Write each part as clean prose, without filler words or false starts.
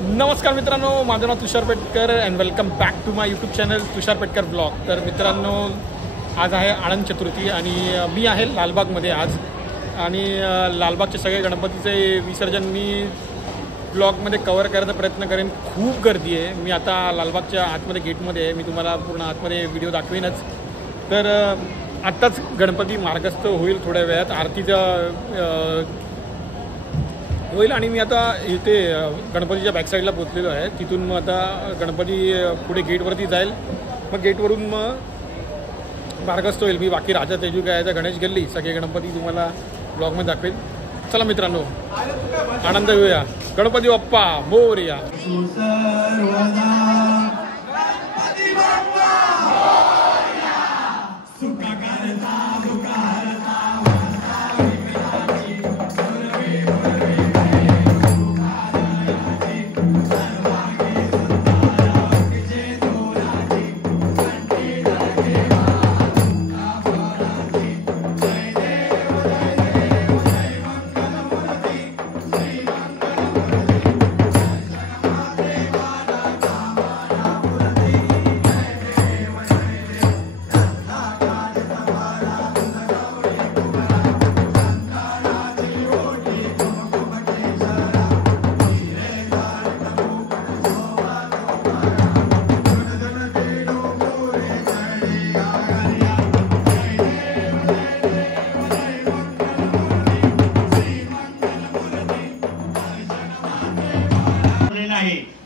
नमस्कार मित्रांनो, माझं नाव Tushar Petkar and welcome back to my YouTube channel Tushar Petkar blog. तर मित्रांनो, आज आहे आनंद चतुर्थी आणि मी आहे लालबागमध्ये आज. आणि लालबागचे सगळे गणपतीचे विसर्जन मी ब्लॉगमध्ये कवर करायचा प्रयत्न करेन. खूप गर्दी आहे. मी आता लालबागच्या आतमध्ये गेटमध्ये आहे. मी तुम्हाला पूर्ण आतमध्ये व्हिडिओ दाखवेनच. तर आत्ताच गणपती मार्गस्थ होईल, थोड्या वेळात आरतीचा होईल आणि मी आता इथे गणपतीच्या बॅकसाईडला पोचलेलो आहे. तिथून मग आता गणपती पुढे गेटवरती जाईल. मग गेटवरून मग मार्गस्थ होईल. मी बाकी राजा तेजुकायाचा गणेश गल्ली सगळे गणपती तुम्हाला ब्लॉगमध्ये दाखवेल. चला मित्रांनो, आनंद घेऊया. गणपती बाप्पा मोरया.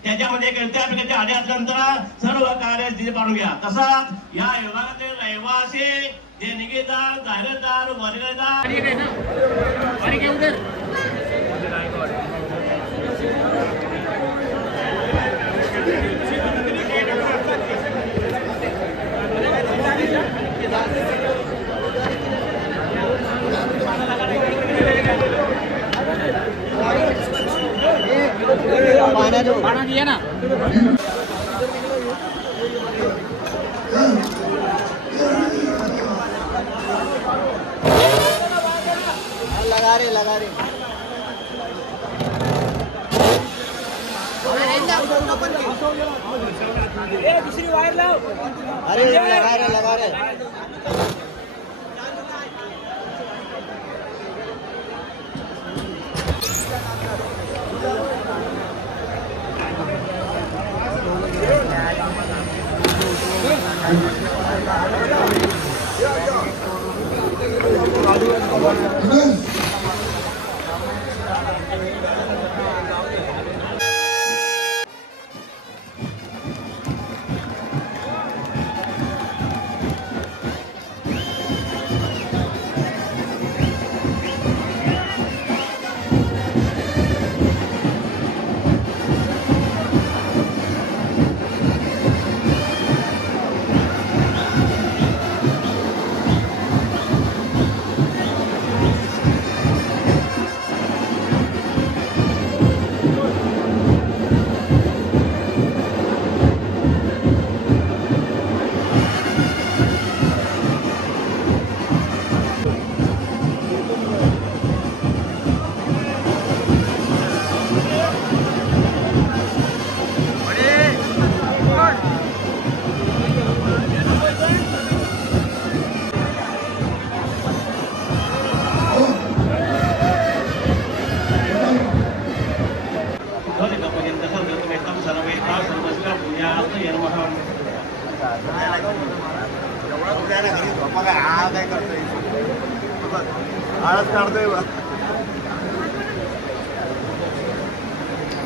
त्याच्यामध्ये त्या प्रकारचे आधी असल्यानंतर सर्व कार्य तिथे पाडून घ्या. तसाच या विभागातील रहिवासी जे निगेदार, जाहिरदार, वरीलदार पाना दिया ना. लगा रे दूसरी वायर लाओ. अरे लगा रे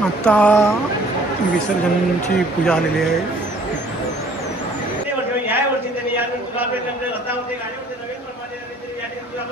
आता विसर्जनाची पूजा आलेली आहे. या वर्षी त्यांनी या रथावरती गाडीवरती नवीन प्रमाणे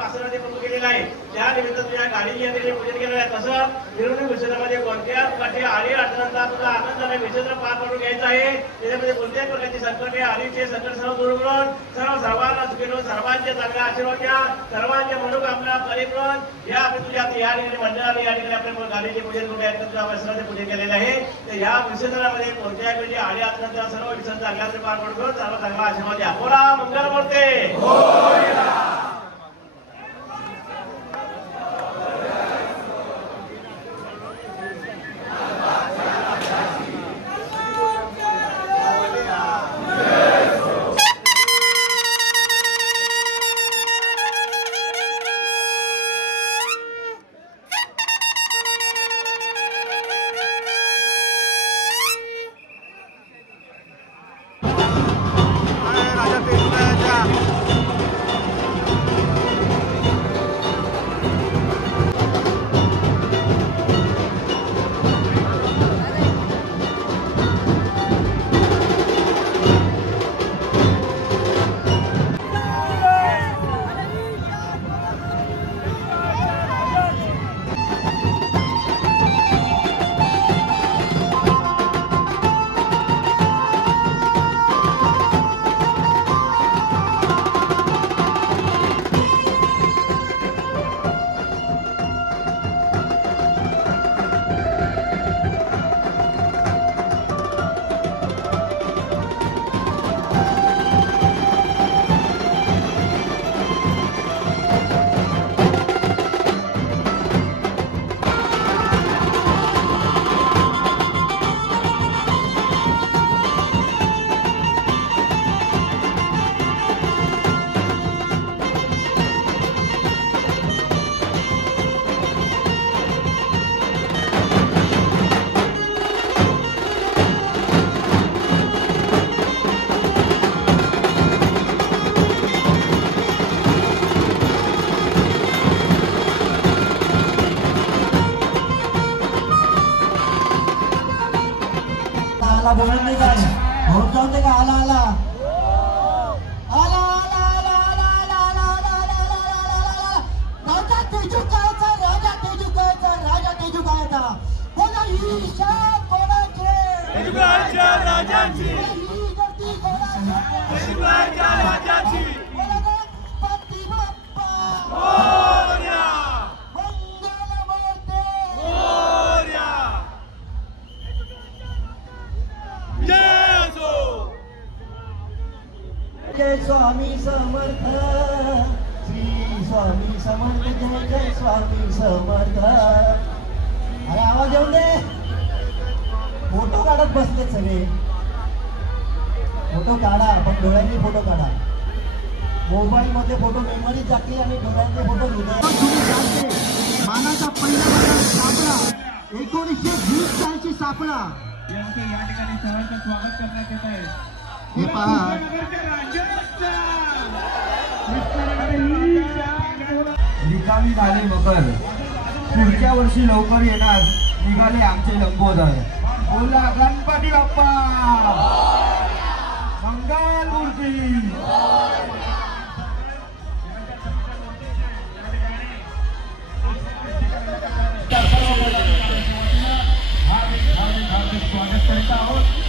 आसनाने बंद केलेला आहे. त्या निमित्त या गाडीची पूजन केलेलं आहे. तसं मिरवणूक विसर्जनामध्ये कोणत्या प्रकारचे आली अडचणांचा आपला आनंदाने विसर्जन पार पाडून घ्यायचं आहे. त्याच्यामध्ये कोणत्याही प्रकारची संकट आलीचे संकट सर्व दूर करून सर्वांना सुखी ठेवून सर्वांचे चांगले आशीर्वाद घ्या. सर्वांचे मनोकामना परिपूर्ण या तुझ्या या ठिकाणी मंडळाने या ठिकाणी आपल्या गाडीचे पूजन करून तुझ्या वस्त्राचे पूजन केलेले आहे. तर या विसर्जनामध्ये कोणत्याही प्रकारची आली अडचणांचा सर्व विसर्जन चांगल्याचे पार पाडून सर्व चांगला आशीर्वाद द्या. बोला मंगल मूर्ती. आला बोलून नाही काय होत जाऊन दे का आला आला आला राजा तेजुकायचा राजा तेजुकायचा बोला ही शान कोणाची तेजुकाच्या राजाची ही गर्दी कोणाची तेजुकाच्या राजाची बोला गणपती बाप्पा मोरया मंगल मूर्ती मोरया जय स्वामी समर्थ श्री स्वामी समर्थ जय स्वामी समर्थ अरे आवाज येऊन दे फोटो काढत बसले सगळे फोटो काढा पण डोळ्यांनी फोटो काढा मोबाईल मध्ये फोटो मेमरी टाकली आणि डोळ्यांचे फोटो मानाचा पहिला सापळा 1920 सालची सापळा या ठिकाणी सर्वांचं स्वागत करण्यात येत आहे हे पहा रिकामी झाली मकर पुढच्या वर्षी लवकर येणार निघाले आमचे लंबोदर बोला गणपती बाप्पा मंगल मूर्ती हार्दिक स्वागत करत आहोत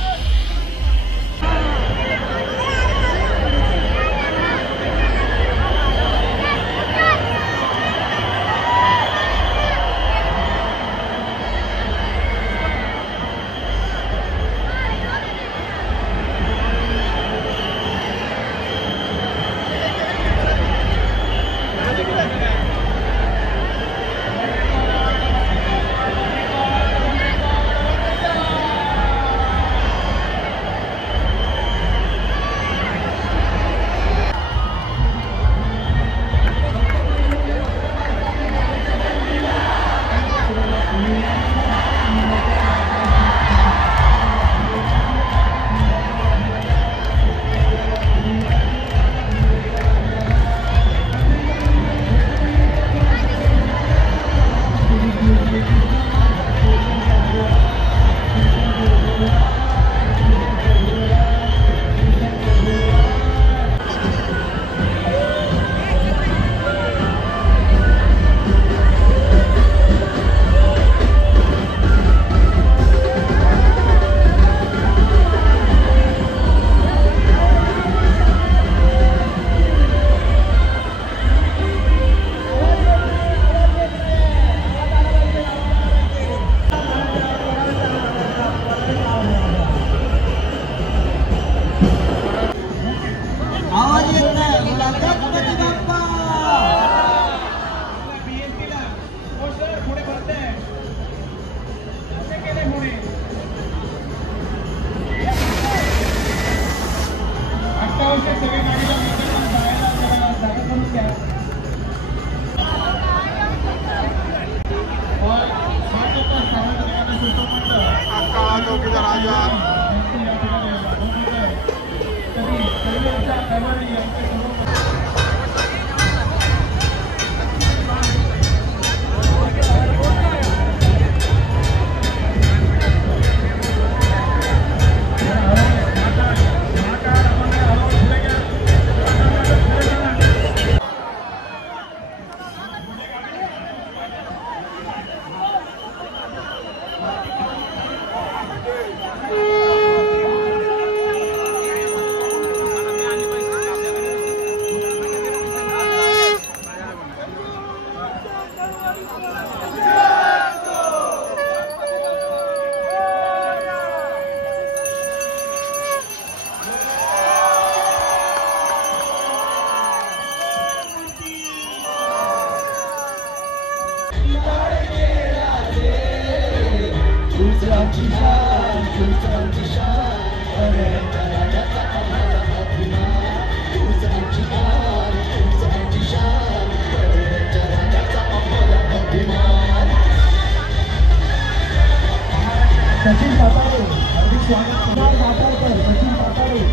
सचिन सातारे हार्दिक स्वागत कुमार सातारकर सचिन सातारे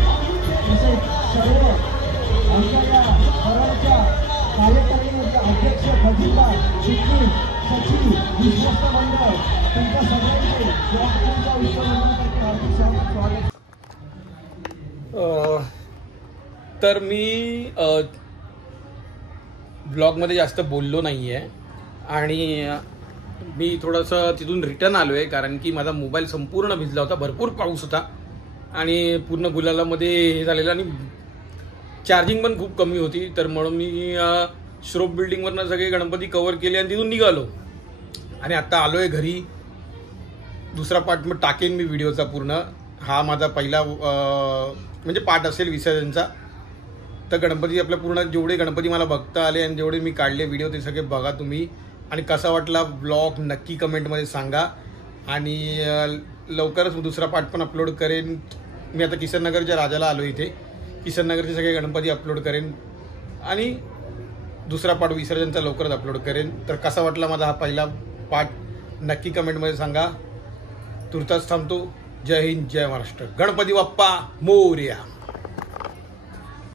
तसेच सर्व आमच्या फराळच्या कार्यकारिणीचे अध्यक्ष खजिनदार चिटणीस सचिव विश्वस्त मंडळ त्यांच्या सगळ्यांचे स्वागतांच्या विश्व मंडळासाठी हार्दिक स्वागत तर मी ब्लॉगमध्ये जास्त बोललो नाही आहे आणि मी थोडंसं तिथून रिटर्न आलो आहे कारण की माझा मोबाईल संपूर्ण भिजला होता. भरपूर पाऊस होता आणि पूर्ण गुलालामध्ये हे झालेलं आणि चार्जिंग पण खूप कमी होती. तर म्हणून मी श्रोफ बिल्डिंगवरनं सगळे गणपती कव्हर केले आणि तिथून निघालो आणि आत्ता आलो आहे घरी. दुसरा पार्ट मग टाकेन मी व्हिडिओचा पूर्ण. हा माझा पहिला म्हणजे पार्ट असेल विसर्जनचा. तर गणपती आपल्या पूर्ण जेवढे गणपती मला बघता आले आणि जेवढे मी काढले व्हिडिओ ते सगळे बघा तुम्ही आणि कसा वाटला ब्लॉग नक्की कमेंटमध्ये सांगा. आणि लवकरच दुसरा पार्ट पण अपलोड करेन. मी आता किसननगरच्या राजाला आलो इथे. किसननगरचे सगळे गणपती अपलोड करेन आणि दुसरा पार्ट विसर्जनचा लवकरच अपलोड करेन. तर कसा वाटला माझा हा पहिला पार्ट नक्की कमेंटमध्ये सांगा. तुर्तास थांबतो. जय हिंद, जय महाराष्ट्र. गणपती बाप्पा मोरया.